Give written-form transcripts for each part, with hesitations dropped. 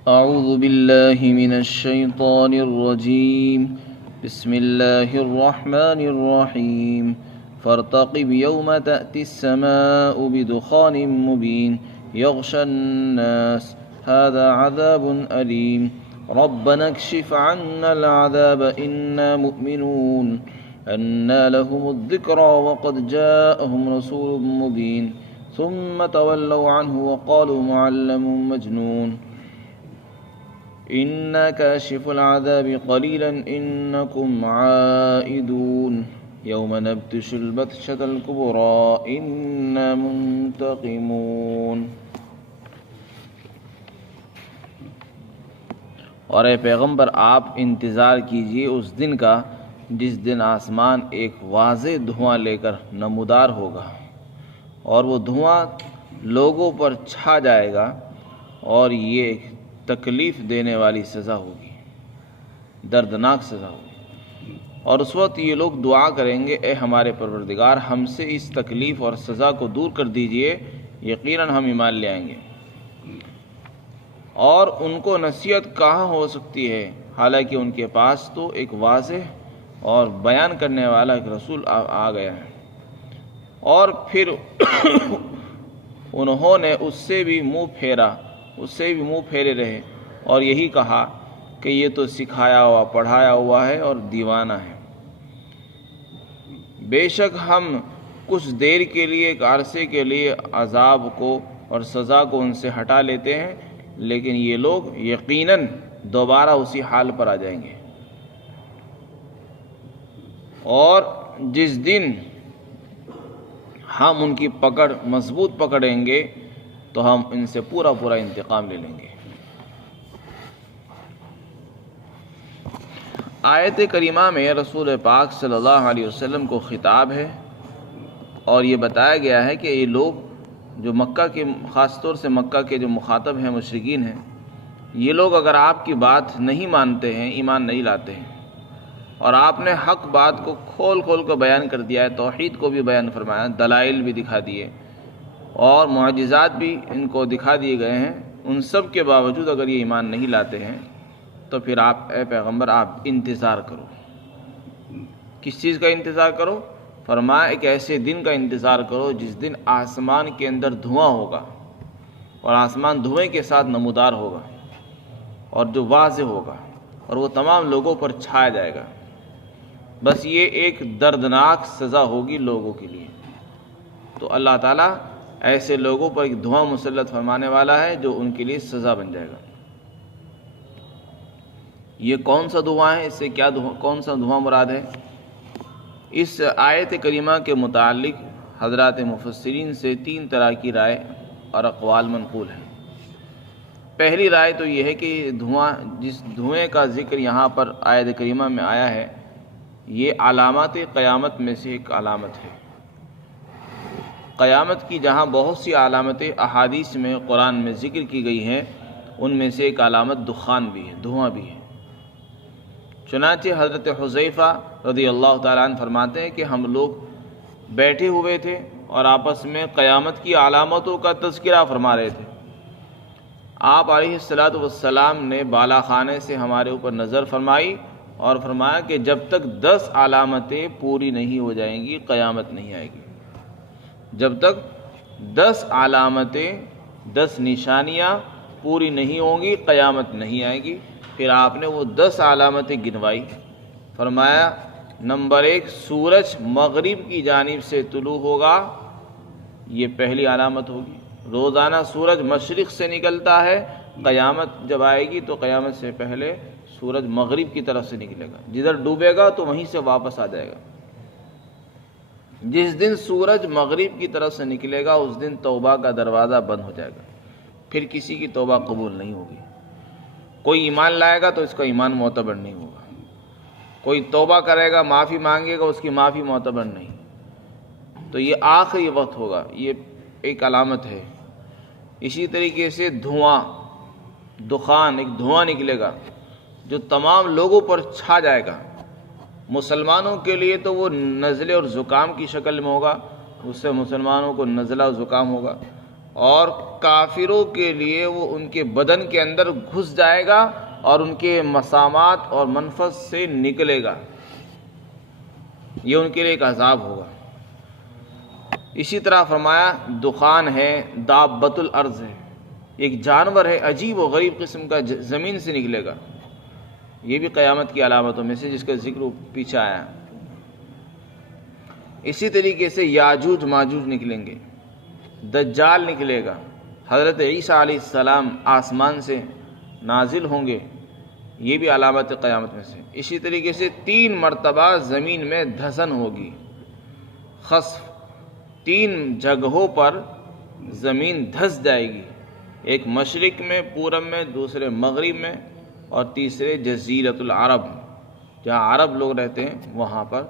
أعوذ بالله من الشيطان الرجيم. بسم الله الرحمن الرحيم. فارتقب يوم تأتي السماء بدخان مبين يغشى الناس هذا عذاب أليم ربنا اكشف عنا العذاب إنا مؤمنون أنى لهم الذكرى وقد جاءهم رسول مبين ثم تولوا عنه وقالوا معلم مجنون إنا كاشف العذاب قليلا إنكم عائدون يوم نبطش البطشة الكبرى إنا منتقمون. اور اے پیغمبر آپ انتظار کیجئے اس دن کا جس دن آسمان ایک واضح دھواں لے کر نمودار ہوگا اور وہ دھواں لوگوں پر چھا جائے گا اور یہ تکلیف دینے والی سزا ہوگی، دردناک سزا ہوگی. اور اس وقت یہ لوگ دعا کریں گے اے ہمارے پروردگار ہم سے اس تکلیف اور سزا کو دور کر دیجئے، یقیناً ہم ایمان لے آئیں گے. اور ان کو نصیحت کہاں ہو سکتی ہے حالانکہ ان کے پاس تو ایک واضح اور بیان کرنے والا ایک رسول آ گیا ہے. اور پھر انہوں نے اس سے بھی منہ پھیرے رہے اور یہی کہا کہ یہ تو سکھایا ہوا پڑھایا ہوا ہے اور دیوانہ ہے. بے شک ہم کچھ دیر کے لیے ایک عرصے کے لیے عذاب کو اور سزا کو ان سے ہٹا لیتے ہیں لیکن یہ لوگ یقیناً دوبارہ اسی حال پر آ جائیں گے. اور جس دن ہم ان کی پکڑ مضبوط پکڑیں گے تو ہم ان سے پورا انتقام لے لیں گے. آیت کریمہ میں رسول پاک صلی اللہ علیہ وسلم کو خطاب ہے اور یہ بتایا گیا ہے کہ یہ لوگ جو مکہ کے خاص طور سے مکہ کے جو مخاطب ہیں مشرکین ہیں، یہ لوگ اگر آپ کی بات نہیں مانتے ہیں، ایمان نہیں لاتے ہیں اور آپ نے حق بات کو کھول کر بیان کر دیا ہے، توحید کو بھی بیان فرمایا، دلائل بھی دکھا دیے اور معجزات بھی ان کو دکھا دیے گئے ہیں، ان سب کے باوجود اگر یہ ایمان نہیں لاتے ہیں تو پھر آپ اے پیغمبر آپ انتظار کرو. کس چیز کا انتظار کرو؟ فرمایا ایک ایسے دن کا انتظار کرو جس دن آسمان کے اندر دھواں ہوگا اور آسمان دھوئیں کے ساتھ نمودار ہوگا اور جو واضح ہوگا اور وہ تمام لوگوں پر چھایا جائے گا. بس یہ ایک دردناک سزا ہوگی لوگوں کے لیے. تو اللہ تعالیٰ ایسے لوگوں پر ایک دھواں مسلط فرمانے والا ہے جو ان کے لیے سزا بن جائے گا. یہ کون سا دھواں ہے؟ اس سے کون سا دھواں مراد ہے؟ اس آیت کریمہ کے متعلق حضرات مفسرین سے 3 طرح کی رائے اور اقوال منقول ہیں. پہلی رائے تو یہ ہے کہ جس دھوئیں کا ذکر یہاں پر آیت کریمہ میں آیا ہے یہ علامات قیامت میں سے ایک علامت ہے. قیامت کی جہاں بہت سی علامتیں احادیث میں قرآن میں ذکر کی گئی ہیں ان میں سے ایک علامت دخان بھی ہے، دھواں بھی ہے. چنانچہ حضرت حذیفہ رضی اللہ تعالیٰ عنہ فرماتے ہیں کہ ہم لوگ بیٹھے ہوئے تھے اور آپس میں قیامت کی علامتوں کا تذکرہ فرما رہے تھے. آپ علیہ السلام نے بالا خانے سے ہمارے اوپر نظر فرمائی اور فرمایا کہ جب تک 10 علامتیں پوری نہیں ہو جائیں گی قیامت نہیں آئے گی. جب تک 10 علامتیں 10 نشانیاں پوری نہیں ہوں گی قیامت نہیں آئے گی. پھر آپ نے وہ 10 علامتیں گنوائی. فرمایا نمبر 1 سورج مغرب کی جانب سے طلوع ہوگا، یہ پہلی علامت ہوگی. روزانہ سورج مشرق سے نکلتا ہے، قیامت جب آئے گی تو قیامت سے پہلے سورج مغرب کی طرف سے نکلے گا، جدھر ڈوبے گا تو وہیں سے واپس آ جائے گا. جس دن سورج مغرب کی طرف سے نکلے گا اس دن توبہ کا دروازہ بند ہو جائے گا، پھر کسی کی توبہ قبول نہیں ہوگی. کوئی ایمان لائے گا تو اس کا ایمان معتبر نہیں ہوگا، کوئی توبہ کرے گا معافی مانگے گا اس کی معافی معتبر نہیں. تو یہ آخری وقت ہوگا، یہ ایک علامت ہے. اسی طریقے سے دخان ایک دھواں نکلے گا جو تمام لوگوں پر چھا جائے گا. مسلمانوں کے لیے تو وہ نزلے اور زکام کی شکل میں ہوگا، اس سے مسلمانوں کو نزلہ و زکام ہوگا. اور کافروں کے لیے وہ ان کے بدن کے اندر گھس جائے گا اور ان کے مسامات اور منفذ سے نکلے گا، یہ ان کے لیے ایک عذاب ہوگا۔ اسی طرح فرمایا دخان ہے، دابۃ الارض ہے، ایک جانور ہے عجیب و غریب قسم کا، زمین سے نکلے گا، یہ بھی قیامت کی علامتوں میں سے جس کا ذکر پیچھے آیا۔ اسی طریقے سے یاجوج ماجوج نکلیں گے، دجال نکلے گا، حضرت عیسیٰ علیہ السلام آسمان سے نازل ہوں گے، یہ بھی علامت قیامت میں سے۔ اسی طریقے سے 3 مرتبہ زمین میں دھسن ہوگی، خسف، 3 جگہوں پر زمین دھس جائے گی، ایک مشرق میں، پورب میں، دوسرے مغرب میں، اور تیسرے جزیرۃ العرب جہاں عرب لوگ رہتے ہیں وہاں پر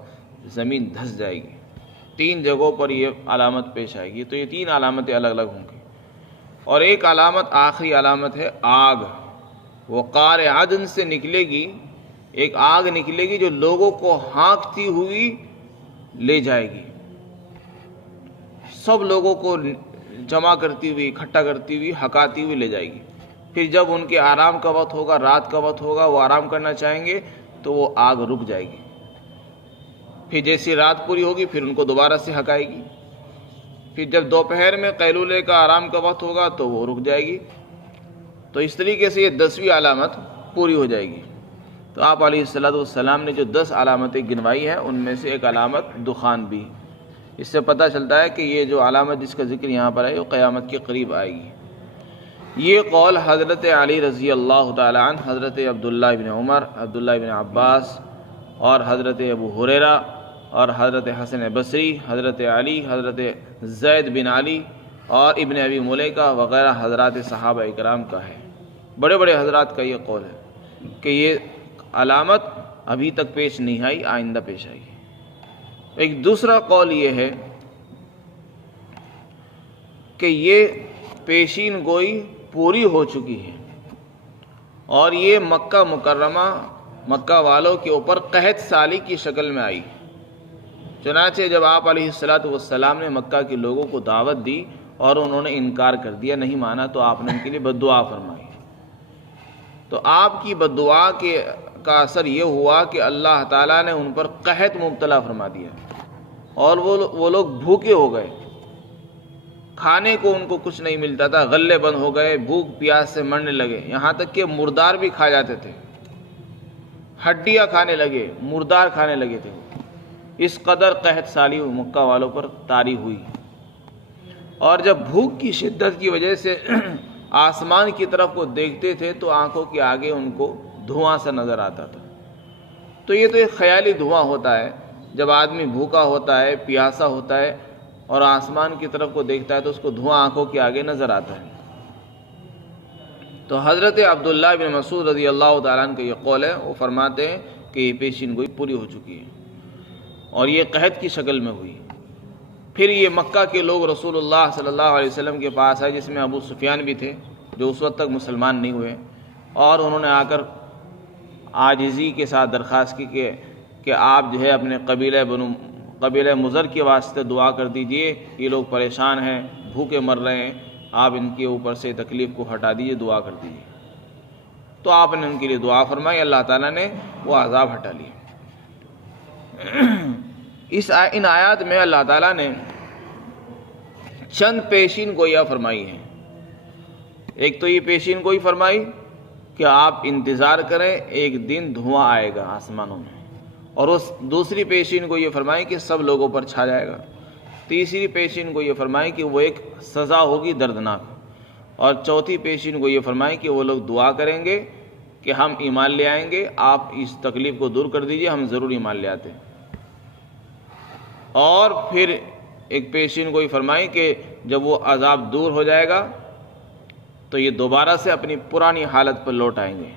زمین دھس جائے گی۔ 3 جگہوں پر یہ علامت پیش آئے گی، تو یہ 3 علامتیں الگ الگ ہوں گی۔ اور ایک علامت، آخری علامت ہے آگ، وہ قار عدن سے نکلے گی، ایک آگ نکلے گی جو لوگوں کو ہانکتی ہوئی لے جائے گی، سب لوگوں کو جمع کرتی ہوئی، اکٹھا کرتی ہوئی، ہکاتی ہوئی لے جائے گی۔ پھر جب ان کے آرام کا وقت ہوگا، رات کا وقت ہوگا، وہ آرام کرنا چاہیں گے تو وہ آگ رک جائے گی، پھر جیسی رات پوری ہوگی پھر ان کو دوبارہ سے ہکائے گی، پھر جب دوپہر میں قیلولے کا آرام کا وقت ہوگا تو وہ رک جائے گی۔ تو اس طریقے سے یہ 10ویں علامت پوری ہو جائے گی۔ تو آپ علیہ السلام نے جو 10 علامتیں گنوائی ہیں ان میں سے ایک علامت دخان بھی، اس سے پتہ چلتا ہے کہ یہ جو علامت جس کا ذکر یہاں پر ہے وہ قیامت کے قریب آئے گی۔ یہ قول حضرت علی رضی اللہ تعالی عنہ، حضرت عبداللہ بن عمر، عبداللہ بن عباس اور حضرت ابو ہریرہ اور حضرت حسن بصری، حضرت علی، حضرت زید بن علی اور ابن ابی ملیکہ وغیرہ حضرات صحابہ اکرام کا ہے، بڑے بڑے حضرات کا یہ قول ہے کہ یہ علامت ابھی تک پیش نہیں آئی، آئندہ پیش آئی۔ ایک دوسرا قول یہ ہے کہ یہ پیشین گوئی پوری ہو چکی ہے اور یہ مکہ مکرمہ، مکہ والوں کے اوپر قحط سالی کی شکل میں آئی۔ چنانچہ جب آپ علیہ السلام نے مکہ کے لوگوں کو دعوت دی اور انہوں نے انکار کر دیا، نہیں مانا، تو آپ نے ان کے لیے بد دعا فرمائی۔ تو آپ کی بد دعا کا اثر یہ ہوا کہ اللہ تعالیٰ نے ان پر قحط مبتلا فرما دیا اور وہ لوگ بھوکے ہو گئے، کھانے کو ان کو کچھ نہیں ملتا تھا، غلے بند ہو گئے، بھوک پیاس سے مرنے لگے، یہاں تک کہ مردار بھی کھا جاتے تھے، ہڈیاں کھانے لگے، مردار کھانے لگے تھے۔ اس قدر قحط سالی مکہ والوں پر طاری ہوئی، اور جب بھوک کی شدت کی وجہ سے آسمان کی طرف کو دیکھتے تھے تو آنکھوں کے آگے ان کو دھواں سا نظر آتا تھا۔ تو یہ تو ایک خیالی دھواں ہوتا ہے، جب آدمی بھوکا ہوتا ہے، پیاسا ہوتا ہے اور آسمان کی طرف کو دیکھتا ہے تو اس کو دھواں آنکھوں کے آگے نظر آتا ہے۔ تو حضرت عبداللہ بن مسعود رضی اللہ تعالیٰ عنہ کا یہ قول ہے، وہ فرماتے ہیں کہ یہ پیشین گوئی پوری ہو چکی ہے اور یہ قحط کی شکل میں ہوئی۔ پھر یہ مکہ کے لوگ رسول اللہ صلی اللہ علیہ وسلم کے پاس آئے، جس میں ابو سفیان بھی تھے جو اس وقت تک مسلمان نہیں ہوئے، اور انہوں نے آ کر عاجزی کے ساتھ درخواست کی کہ آپ جو ہے اپنے قبیلہ مضر کے واسطے دعا کر دیجئے، یہ لوگ پریشان ہیں، بھوکے مر رہے ہیں، آپ ان کے اوپر سے تکلیف کو ہٹا دیجئے، دعا کر دیجئے۔ تو آپ نے ان کے لیے دعا فرمائی، اللہ تعالیٰ نے وہ عذاب ہٹا لیے۔ ان آیات میں اللہ تعالیٰ نے چند پیشین گوئیاں فرمائی ہیں۔ ایک تو یہ پیشین گوئی فرمائی کہ آپ انتظار کریں، ایک دن دھواں آئے گا آسمانوں میں، اور اس دوسری پیشین کو یہ فرمائی کہ سب لوگوں پر چھا جائے گا۔ تیسری پیشین کو یہ فرمائی کہ وہ ایک سزا ہوگی دردناک، اور چوتھی پیشین کو یہ فرمائی کہ وہ لوگ دعا کریں گے کہ ہم ایمان لے آئیں گے، آپ اس تکلیف کو دور کر دیجئے، ہم ضرور ایمان لے آتے ہیں۔ اور پھر ایک پیشین کو یہ فرمائی کہ جب وہ عذاب دور ہو جائے گا تو یہ دوبارہ سے اپنی پرانی حالت پر لوٹ آئیں گے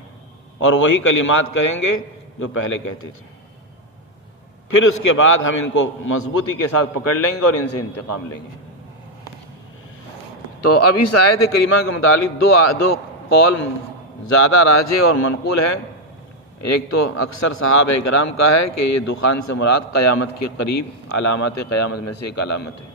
اور وہی کلمات کہیں گے جو پہلے کہتے تھے، پھر اس کے بعد ہم ان کو مضبوطی کے ساتھ پکڑ لیں گے اور ان سے انتقام لیں گے۔ تو اب اس آیت کریمہ کے متعلق دو قول زیادہ راجح اور منقول ہے۔ ایک تو اکثر صحابہ اکرام کا ہے کہ یہ دخان سے مراد قیامت کے قریب علامات قیامت میں سے ایک علامت ہے،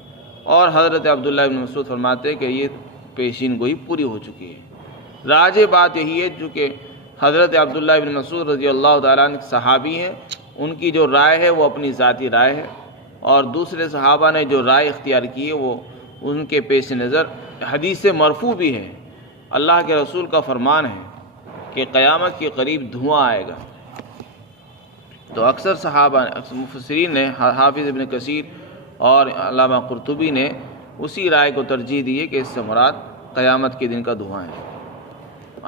اور حضرت عبداللہ بن مسعود فرماتے ہیں کہ یہ پیشین گوئی پوری ہو چکی ہے۔ راجح بات یہی ہے چونکہ حضرت عبداللہ بن مسعود رضی اللہ تعالیٰ عنہ صحابی ہیں، ان کی جو رائے ہے وہ اپنی ذاتی رائے ہے، اور دوسرے صحابہ نے جو رائے اختیار کی ہے وہ ان کے پیش نظر حدیث مرفوع بھی ہے۔ اللہ کے رسول کا فرمان ہے کہ قیامت کے قریب دھواں آئے گا، تو اکثر صحابہ مفسرین نے، حافظ ابن کثیر اور علامہ قرطبی نے اسی رائے کو ترجیح دی ہے کہ اس سے مراد قیامت کے دن کا دھواں ہے۔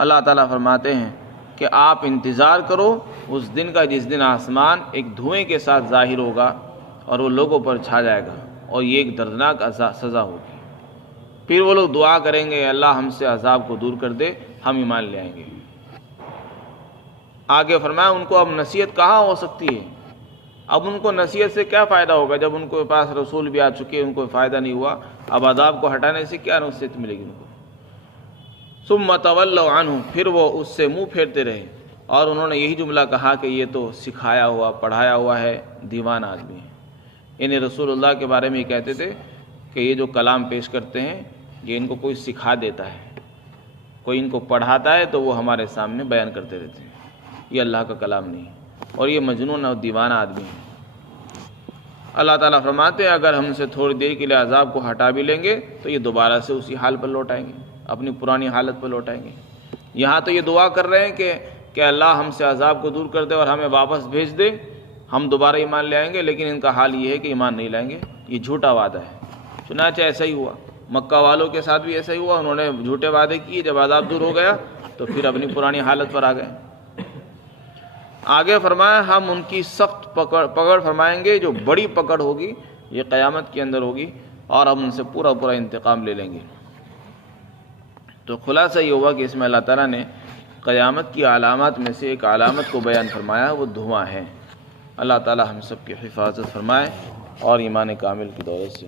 اللہ تعالیٰ فرماتے ہیں کہ آپ انتظار کرو اس دن کا جس دن آسمان ایک دھوئیں کے ساتھ ظاہر ہوگا اور وہ لوگوں پر چھا جائے گا، اور یہ ایک دردناک سزا ہوگی۔ پھر وہ لوگ دعا کریں گے اللہ ہم سے عذاب کو دور کر دے، ہم ایمان لے آئیں گے۔ آگے فرمایا ان کو اب نصیحت کہاں ہو سکتی ہے؟ اب ان کو نصیحت سے کیا فائدہ ہوگا جب ان کے پاس رسول بھی آ چکے، ان کو فائدہ نہیں ہوا، اب عذاب کو ہٹانے سے کیا نصیحت ملے گی ان کو؟ ثم تولوا عنہ، پھر وہ اس سے منہ پھیرتے رہے، اور انہوں نے یہی جملہ کہا کہ یہ تو سکھایا ہوا پڑھایا ہوا ہے، دیوان آدمی ہے۔ انہیں رسول اللہ کے بارے میں یہ کہتے تھے کہ یہ جو کلام پیش کرتے ہیں یہ ان کو کوئی سکھا دیتا ہے، کوئی ان کو پڑھاتا ہے تو وہ ہمارے سامنے بیان کرتے رہتے ہیں، یہ اللہ کا کلام نہیں ہے، اور یہ مجنون اور دیوانہ آدمی ہے۔ اللہ تعالیٰ فرماتے ہیں اگر ہم سے تھوڑی دیر کے لیے عذاب کو ہٹا بھی لیں گے تو یہ دوبارہ سے اسی حال پر لوٹ آئیں گے، اپنی پرانی حالت پر لوٹ آئیں گے۔ یہاں تو یہ دعا کر رہے ہیں کہ اللہ ہم سے عذاب کو دور کر دے اور ہمیں واپس بھیج دے، ہم دوبارہ ایمان لے آئیں گے، لیکن ان کا حال یہ ہے کہ ایمان نہیں لائیں گے، یہ جھوٹا وعدہ ہے۔ چنانچہ ایسا ہی ہوا، مکہ والوں کے ساتھ بھی ایسا ہی ہوا، انہوں نے جھوٹے وعدے کیے، جب عذاب دور ہو گیا تو پھر اپنی پرانی حالت پر آ گئے۔ آگے فرمایا ہم ان کی سخت پکڑ فرمائیں گے، جو بڑی پکڑ ہوگی یہ قیامت کے اندر ہوگی، اور ہم ان سے پورا انتقام لے لیں گے۔ تو خلاصہ یہ ہوا کہ اس میں اللہ تعالیٰ نے قیامت کی علامات میں سے ایک علامت کو بیان فرمایا، وہ دھواں ہے۔ اللہ تعالیٰ ہم سب کی حفاظت فرمائے اور ایمان کامل کی دولت سے